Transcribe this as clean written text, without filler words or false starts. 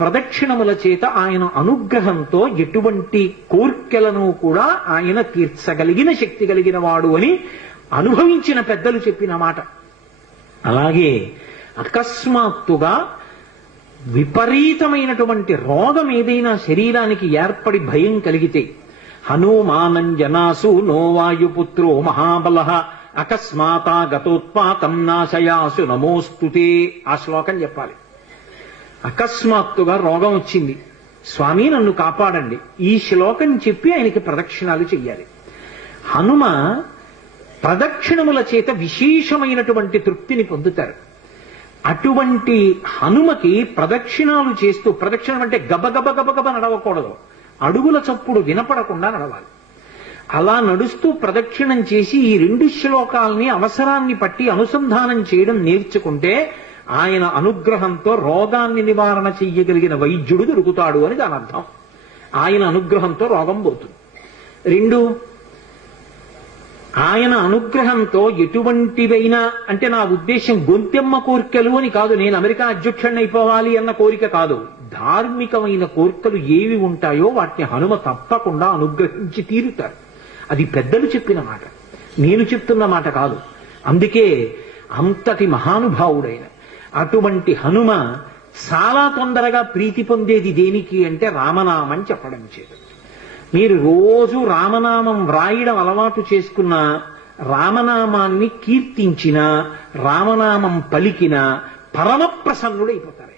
ప్రదక్షిణముల చేత ఆయన అనుగ్రహంతో ఎటువంటి కోర్కెలను కూడా ఆయన తీర్చగలిగిన శక్తి కలిగిన వాడు అని అనుభవించిన పెద్దలు చెప్పిన మాట. అలాగే అకస్మాత్తుగా విపరీతమైనటువంటి రోగం ఏదైనా శరీరానికి ఏర్పడి భయం కలిగితే హనుమానం జనాసు నోవాయుపుత్రో మహాబల అకస్మాతా గతోత్పాతం నాశయాసు నమోస్తుతే ఆ శ్లోకం చెప్పాలి. అకస్మాత్తుగా రోగం వచ్చింది, స్వామి నన్ను కాపాడండి, ఈ శ్లోకం చెప్పి ఆయనకి ప్రదక్షిణాలు చెయ్యాలి. హనుమ ప్రదక్షిణముల చేత విశేషమైనటువంటి తృప్తిని పొందుతారు. అటువంటి హనుమకి ప్రదక్షిణాలు చేస్తూ, ప్రదక్షిణం అంటే గబగబ గబగబ నడవకూడదు, అడుగుల చప్పుడు వినపడకుండా నడవాలి. అలా నడుస్తూ ప్రదక్షిణం చేసి ఈ రెండు శ్లోకాల్ని అవసరాన్ని పట్టి అనుసంధానం చేయడం నేర్చుకుంటే ఆయన అనుగ్రహంతో రోగాన్ని నివారణ చెయ్యగలిగిన వైద్యుడు దొరుకుతాడు అని దాని అర్థం. ఆయన అనుగ్రహంతో రోగం పోతుంది. రెండు, ఆయన అనుగ్రహంతో ఎటువంటివైనా, అంటే నా ఉద్దేశం గొంతెమ్మ కోరికలు అని కాదు, నేను అమెరికా అధ్యక్షుడిని అయిపోవాలి అన్న కోరిక కాదు. ధార్మికమైన కోరికలు ఏవి ఉంటాయో వాటిని హనుమ తప్పకుండా అనుగ్రహించి తీరుతారు. అది పెద్దలు చెప్పిన మాట, నేను చెప్తున్న మాట కాదు. అందుకే అంతటి మహానుభావుడైన అటువంటి హనుమ చాలా తొందరగా ప్రీతి పొందేది దేనికి అంటే రామనామం చెప్పడం చేత. మీరు రోజు రామనామం వ్రాయడం అలవాటు చేసుకున్న, రామనామాన్ని కీర్తించిన, రామనామం పలికిన పరమ ప్రసన్నుడైపోతారు.